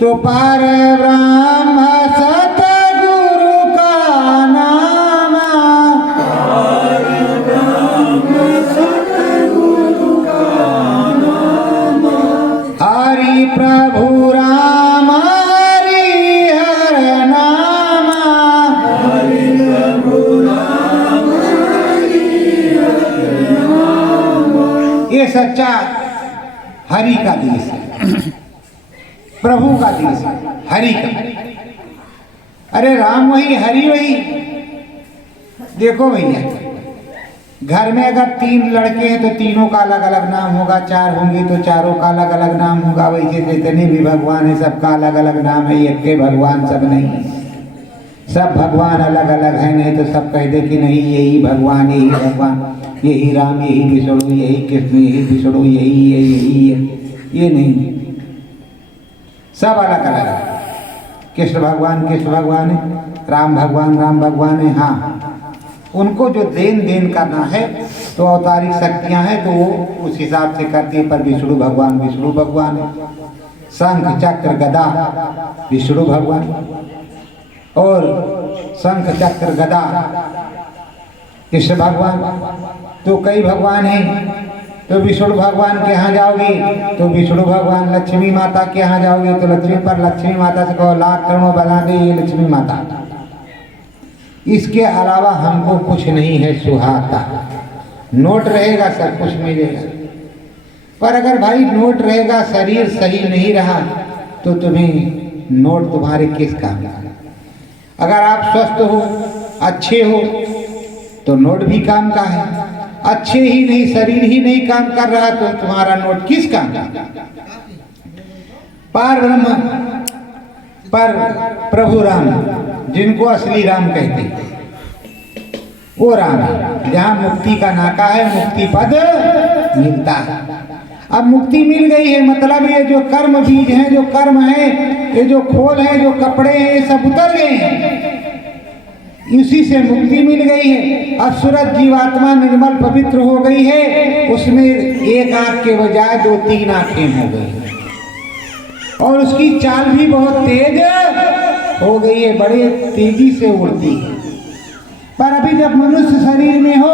तो पार ब्रह्म सतगुरु का नाम, हरि प्रभु राम हरि हर नाम, ये सच्चा हरि का देश है, प्रभु का देश है, हरि का। अरे राम वही, हरि वही। देखो भैया, घर में अगर 3 लड़के हैं तो तीनों का अलग अलग नाम होगा, 4 होंगे तो चारों का अलग अलग नाम होगा। वैसे जितने भी भगवान है सबका अलग अलग नाम है, एक के भगवान सब नहीं, सब भगवान अलग अलग है। नहीं तो सब कह दे कि नहीं यही भगवान, यही भगवान, यही राम, यही विष्णु, यही कृष्ण, यही विष्णु, यही है, यही है। ये नहीं, सब अलग अलग है। कृष्ण भगवान है, राम भगवान है। हाँ, उनको जो देन करना है तो अवतारिक शक्तियां हैं तो वो उस हिसाब से करती है। पर विष्णु भगवान है, शंख चक्र गदा विष्णु भगवान, और शंख चक्र गदा कृष्ण भगवान। तो कई भगवान हैं, तो विष्णु भगवान के यहाँ जाओगे तो विष्णु भगवान, लक्ष्मी माता के यहाँ जाओगे तो लक्ष्मी, पर लक्ष्मी माता से कहो लाख करोड़ बना दे ये लक्ष्मी माता। इसके अलावा हमको कुछ नहीं है सुहाता। नोट रहेगा सब कुछ मिलेगा, पर अगर भाई नोट रहेगा शरीर सही नहीं रहा तो तुम्हें नोट तुम्हारे किस काम का। अगर आप स्वस्थ हो, अच्छे हो तो नोट भी काम का है, अच्छे ही नहीं, शरीर ही नहीं काम कर रहा तो तुम्हारा नोट किस काम का। पार ब्रह्म पर प्रभु राम, जिनको असली राम कहते हैं, वो राम है जहाँ मुक्ति का नाका है, मुक्ति पद मिलता है। अब मुक्ति मिल गई है, मतलब ये जो कर्म बीज हैं, जो कर्म है, ये जो खोल है, जो कपड़े हैं, ये सब उतर गए हैं, इसी से मुक्ति मिल गई है। अब सूरत जीवात्मा निर्मल पवित्र हो गई है, उसमें एक आंख के बजाय 2-3 आंखें हो गई और उसकी चाल भी बहुत तेज हो गई है, बड़े तेजी से उड़ती है। पर अभी जब मनुष्य शरीर में हो,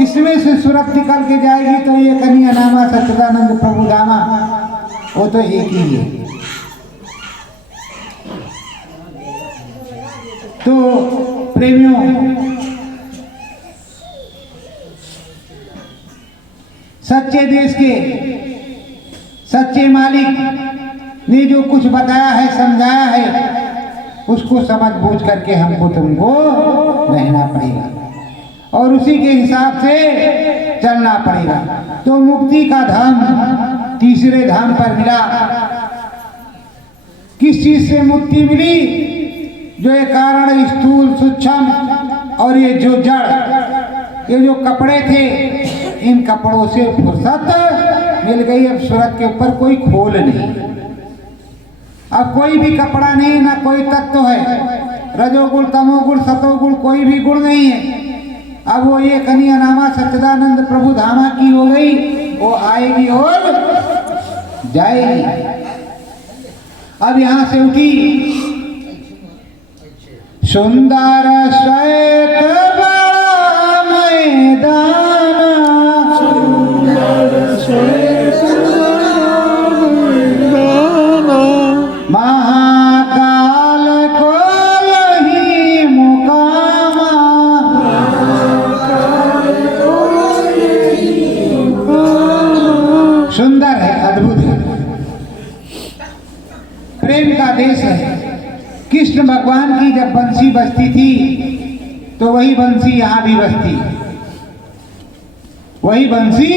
इसमें से सूरत निकल के जाएगी तो ये कन्हैया नामा सच्चिदानंद प्रभु धामा, वो तो एक ही है। तो प्रेमियों, सच्चे देश के सच्चे मालिक ने जो कुछ बताया है, समझाया है, उसको समझ बूझ करके हमको तुमको रहना पड़ेगा और उसी के हिसाब से चलना पड़ेगा। तो मुक्ति का धाम तीसरे धाम पर मिला। किस चीज से मुक्ति मिली? जो ये कारण स्थूल सूक्ष्म और ये जो जड़, ये जो कपड़े थे, इन कपड़ों से फुर्सत मिल गई। अब सूरत के ऊपर कोई खोल नहीं, अब कोई भी कपड़ा नहीं, ना कोई तत्व है, रजोगुण तमोगुण सतोगुण कोई भी गुण नहीं है। अब वो ये कन्हैया नामा सच्चिदानंद प्रभु धामा की हो गई, वो आएगी और जाएगी। अब यहां से उठी सुंदर श्वेत बड़ा मैदान, सुंदर श्वेत महाकाल को यही मुकामा, सुंदर है, अद्भुत है, प्रेम का देश है। कृष्ण भगवान की जब बंसी बजती थी तो वही बंसी यहाँ भी बजती है, वही बंसी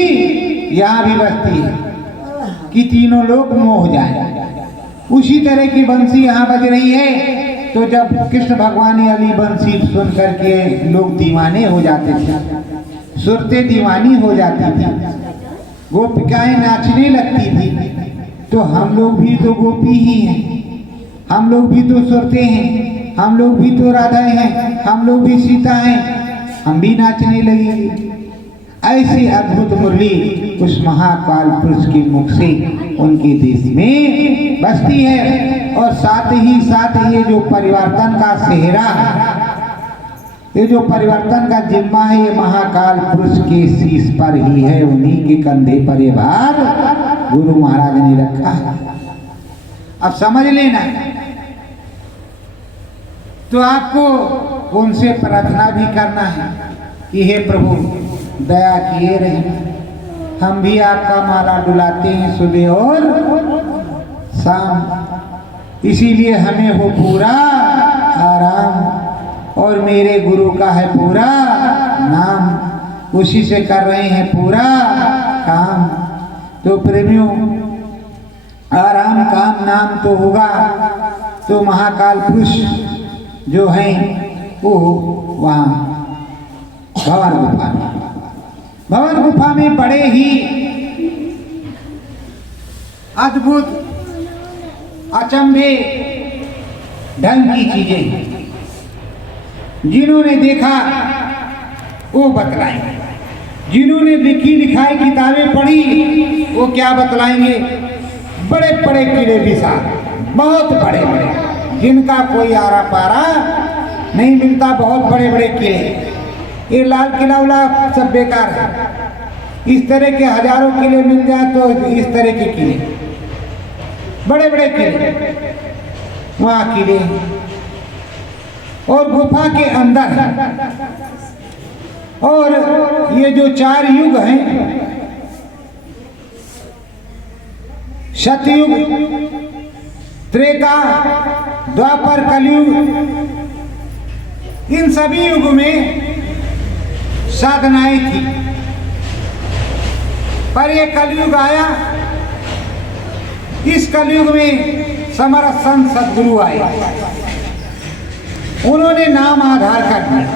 यहाँ भी बजती है कि तीनों लोग मोह जाए। उसी तरह की बंसी यहाँ बज रही है। तो जब कृष्ण भगवान वाली बंसी सुन करके लोग दीवाने हो जाते थे, सुरतें दीवानी हो जाती थी, गोपिकाएं नाचने लगती थी। तो हम लोग भी तो गोपी ही हैं, हम लोग भी तो सुरते हैं, हम लोग भी तो राधा हैं, हम लोग भी सीता हैं, हम भी नाचने लगेंगे। ऐसी अद्भुत मुरली उस महाकाल पुरुष के मुख से उनके देश में बसती है। और साथ ही साथ ये जो परिवर्तन का सेहरा, ये जो परिवर्तन का जिम्मा है, ये महाकाल पुरुष के शीश पर ही है, उन्हीं के कंधे पर ये भार गुरु महाराज ने रखा है। अब समझ लेना, तो आपको उनसे प्रार्थना भी करना है कि हे प्रभु दया किए रहे, हम भी आपका माला डुलाते हैं सुबह और शाम, इसीलिए हमें हो पूरा आराम और मेरे गुरु का है पूरा नाम, उसी से कर रहे हैं पूरा काम। तो प्रेमियों, आराम काम नाम तो होगा, तो महाकाल पुरुष जो हैं वो वहाँ भवन गुफा में बड़े ही अद्भुत अचंभे ढंग की चीजें, जिन्होंने देखा वो बतलाएंगे, जिन्होंने लिखी लिखाई किताबें पढ़ी वो क्या बतलाएंगे। बड़े बड़े किले विशाल, बहुत बड़े बड़े, जिनका कोई आरा पारा नहीं मिलता, बहुत बड़े बड़े किले। ये लाल किला वाला सब बेकार है, इस तरह के हजारों किले मिल जाए तो इस तरह के किले, बड़े बड़े किले, वहाँ किले और गुफा के अंदर। और ये जो 4 युग हैं, सतयुग, त्रेता, द्वापर, कलयुग, इन सभी युग में साधनाएं थी। पर ये कलयुग आया, इस कलयुग में समर्थ संत सदगुरु आए, उन्होंने नाम आधार कर दिया।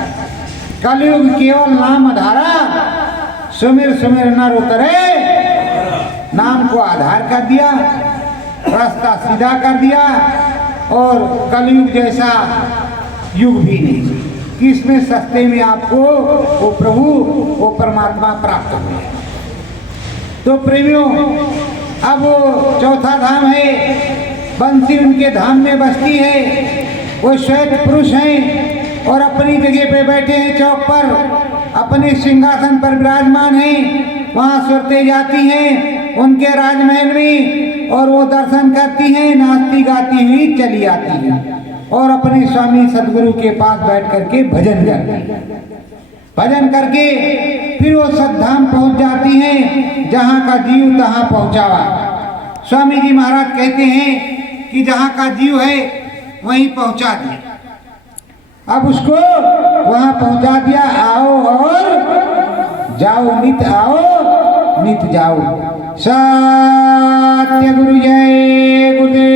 कलयुग केवल नाम आधारा, सुमिर सुमिर नर उतरे, नाम को आधार कर दिया, रास्ता सीधा कर दिया। और कलयुग जैसा युग भी नहीं कि इसमें सस्ते में आपको वो प्रभु वो परमात्मा प्राप्त हो। तो प्रेमियों, अब वो चौथा धाम है, बंसी उनके धाम में बसती है। वो श्वेत पुरुष हैं और अपनी जगह पे बैठे हैं, चौक पर अपने सिंहासन पर विराजमान हैं। वहाँ सुरतें जाती हैं उनके राजमहल में और वो दर्शन करती हैं, नाचती गाती हुई चली आती हैं और अपने स्वामी सदगुरु के पास बैठ करके भजन करती हैं। भजन करके फिर वो सद्धाम पहुंच जाती हैं, जहाँ का जीव तहाँ पहुँचावा। स्वामी जी महाराज कहते हैं कि जहाँ का जीव है वहीं पहुँचा दिया। अब उसको वहाँ पहुँचा दिया, आओ और जाओ, नित आओ नित जाओ। सत्य गुरु जय गुरुदेव।